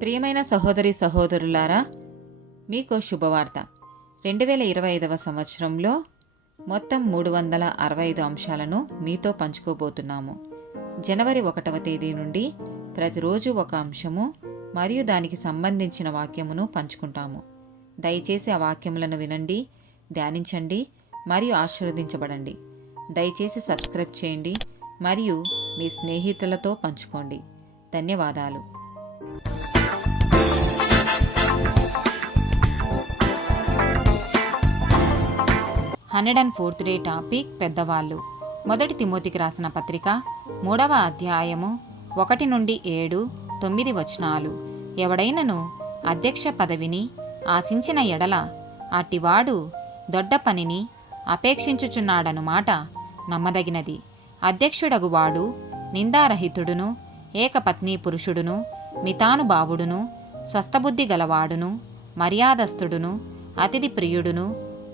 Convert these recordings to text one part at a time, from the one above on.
ప్రియమైన సహోదరి సహోదరులారా, మీకో శుభవార్త. 2025 సంవత్సరంలో మొత్తం 365 అంశాలను మీతో పంచుకోబోతున్నాము. జనవరి 1వ తేదీ నుండి ప్రతిరోజు ఒక అంశము మరియు దానికి సంబంధించిన వాక్యమును పంచుకుంటాము. దయచేసి ఆ వాక్యములను వినండి, ధ్యానించండి మరియు ఆశీర్వదించబడండి. దయచేసి సబ్స్క్రైబ్ చేయండి మరియు మీ స్నేహితులతో పంచుకోండి. ధన్యవాదాలు. 104th డే టాపిక్ పెద్దవాళ్ళు. మొదటి తిమోతికి రాసిన పత్రిక 3వ అధ్యాయము 1 నుండి 7, 9 వచనాలు. ఎవడైనను అధ్యక్ష పదవిని ఆశించిన ఎడల అట్టివాడు దొడ్డ పనిని అపేక్షించుచున్నాడను మాట నమ్మదగినది. అధ్యక్షుడగువాడు నిందారహితుడును, ఏకపత్ని పురుషుడును, మితానుభావుడును, స్వస్థబుద్ధి గలవాడును, మర్యాదస్థుడును, అతిథి ప్రియుడును,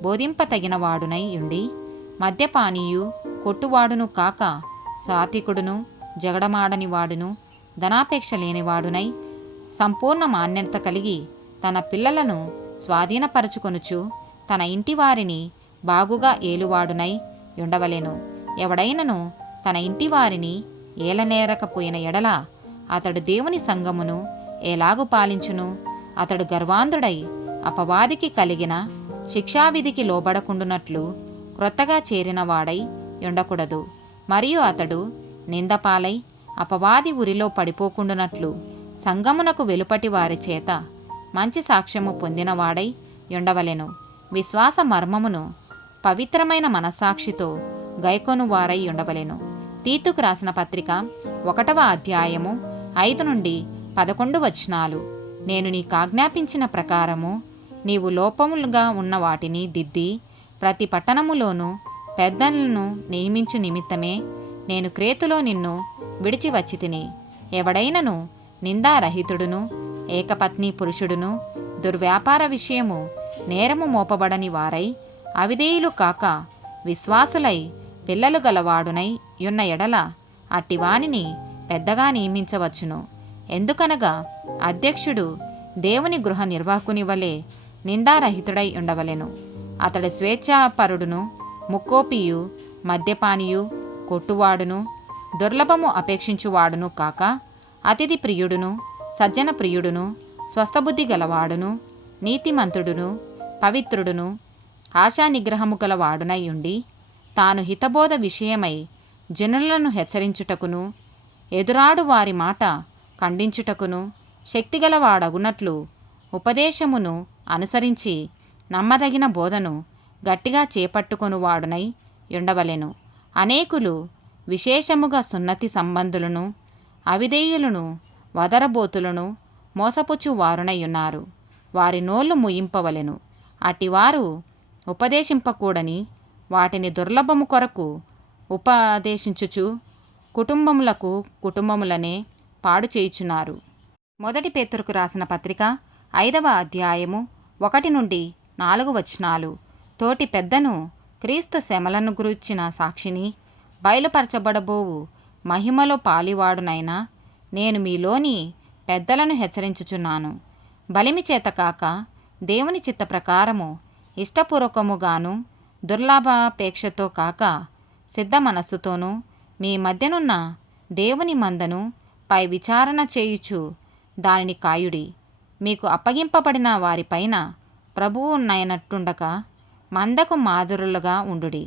బోధింపతగినవాడునై యుండి, మద్యపానీయు, కొట్టువాడును కాక సాత్వికుడును, జగడమాడనివాడును, ధనాపేక్ష లేనివాడునై సంపూర్ణ మాన్యత కలిగి తన పిల్లలను స్వాధీనపరచుకొనుచు తన ఇంటివారిని బాగుగా ఏలువాడునై యుండవలెను. ఎవడైనను తన ఇంటివారిని ఏలనేరకపోయిన ఎడల అతడు దేవుని సంఘమును ఎలాగు పాలించును? అతడు గర్వాంధుడై అపవాదికి కలిగిన శిక్షావిధికి లోబడకుండునట్లు క్రొత్తగా చేరిన వాడై ఉండకూడదు. మరియు అతడు నిందపాలై అపవాది ఉరిలో పడిపోకుండునట్లు సంగమునకు వెలుపటి వారి చేత మంచి సాక్ష్యము పొందినవాడై ఉండవలెను. విశ్వాస మర్మమును పవిత్రమైన మనస్సాక్షితో గైకొను వారై ఉండవలెను. తీతుకు రాసిన పత్రిక 1వ అధ్యాయము 5 నుండి 11 వచనాలు. నేను నీకాజ్ఞాపించిన ప్రకారము నీవు లోపములుగా ఉన్న వాటిని దిద్ది ప్రతి పట్టణములోనూ పెద్దలను నియమించు నిమిత్తమే నేను క్రేతులో నిన్ను విడిచి వచ్చి తిని. ఎవడైనను నిందారహితుడును, ఏకపత్ని పురుషుడును, దుర్వ్యాపార విషయము నేరము మోపబడని వారై అవిధేయులు కాక విశ్వాసులై పిల్లలు గలవాడునై యున్న ఎడల అట్టివానిని పెద్దగా నియమించవచ్చును. ఎందుకనగా అధ్యక్షుడు దేవుని గృహ నిర్వాహకుని వలె నిందారహితుడై ఉండవలెను. అతడు స్వేచ్ఛాపరుడును, ముక్కోపియు, మద్యపానియు, కొట్టువాడును, దుర్లభము అపేక్షించువాడును కాక అతిథి ప్రియుడును, సజ్జన ప్రియుడును, స్వస్థబుద్ధి గలవాడును, నీతిమంతుడును, పవిత్రుడును, ఆశా నిగ్రహము గలవాడునై ఉండి తాను హితబోధ విషయమై జనులను హెచ్చరించుటకును, ఎదురాడు వారి మాట ఖండించుటకును శక్తిగలవాడగునట్లు ఉపదేశమును అనుసరించి నమ్మదగిన బోధను గట్టిగా చేపట్టుకొనువాడునై ఉండవలెను. అనేకులు విశేషముగా సున్నతి సంబంధులను, అవిధేయులను, వదరబోతులను మోసపుచ్చు వారునై ఉన్నారు. వారి నోళ్లు ముయింపవలెను. అటివారు ఉపదేశింపకూడని వాటిని దుర్లభము కొరకు ఉపదేశించుచు కుటుంబములనే పాడు చేయుచున్నారు. మొదటి పేతురుకు రాసిన పత్రిక 5వ అధ్యాయము 1 నుండి 4 వచనాలు. తోటి పెద్దను, క్రీస్తు శ్రమలను గురించిన సాక్షిని, బయలుపరచబడబోవు మహిమలో పాలివాడునైనా నేను మీలోని పెద్దలను హెచ్చరించుచున్నాను. బలిమి చేత కాక దేవుని చిత్త ప్రకారము ఇష్టపూర్వకముగాను, దుర్లాభాపేక్షతో కాక సిద్ధ మనస్సుతోనూ మీ మధ్యనున్న దేవుని మందను పై విచారణ చేయుచు దానిని కాయుడి. మీకు అప్పగింపబడిన వారిపైన ప్రభువు నయనట్టుండక మందకు మాదిరులుగా ఉండుడి.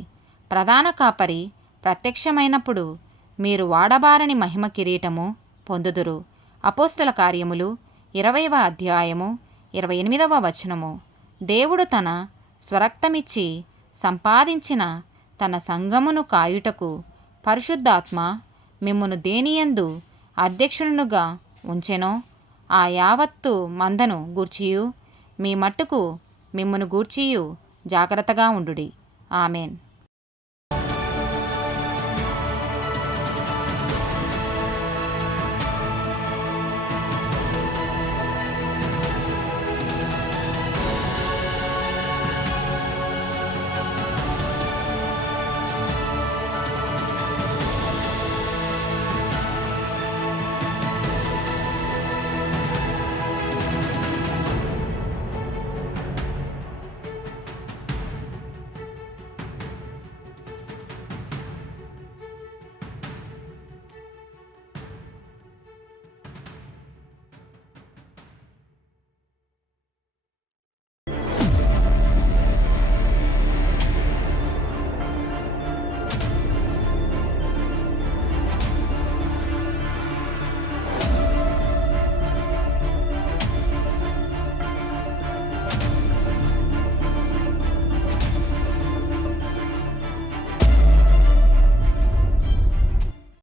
ప్రధాన కాపరి ప్రత్యక్షమైనప్పుడు మీరు వాడబారని మహిమ కిరీటము పొందుదురు. అపోస్తల కార్యములు 20వ అధ్యాయము 28వ వచనము. దేవుడు తన స్వరక్తమిచ్చి సంపాదించిన తన సంఘమును కాయుటకు పరిశుద్ధాత్మ మిమ్మును దేనియందు అధ్యక్షునుగా ఉంచెనో ఆ యావత్తు మందను గూర్చియు మీ మట్టుకు మిమ్మును గూర్చియు జాగ్రత్తగా ఉండుడి. ఆమెన్.